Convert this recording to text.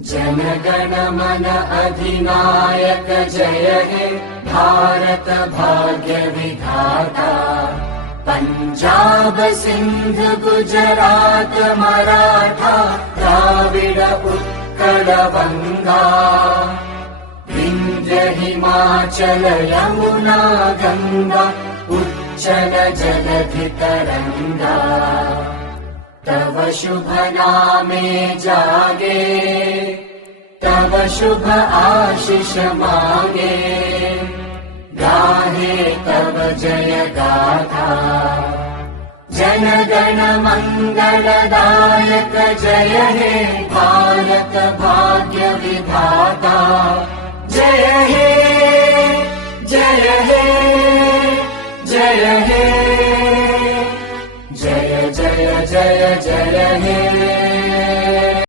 जनगण मन अधिनायक जय हे भारत भाग्य विधाता। पंजाब सिंध गुजरात मराठा द्राविड उत्कल बंगा। विंध्य हिमाचल यमुना गंगा उच्चल जलधि तरंगा। तव शुभ नामे जागे तव शुभ आशीष मांगे। गाहे तव जय गाथा जन गण मंगलदायक जय हे भारत भाग्य विधाता। जय हे जय हे जय हे जय जय जय जय हे।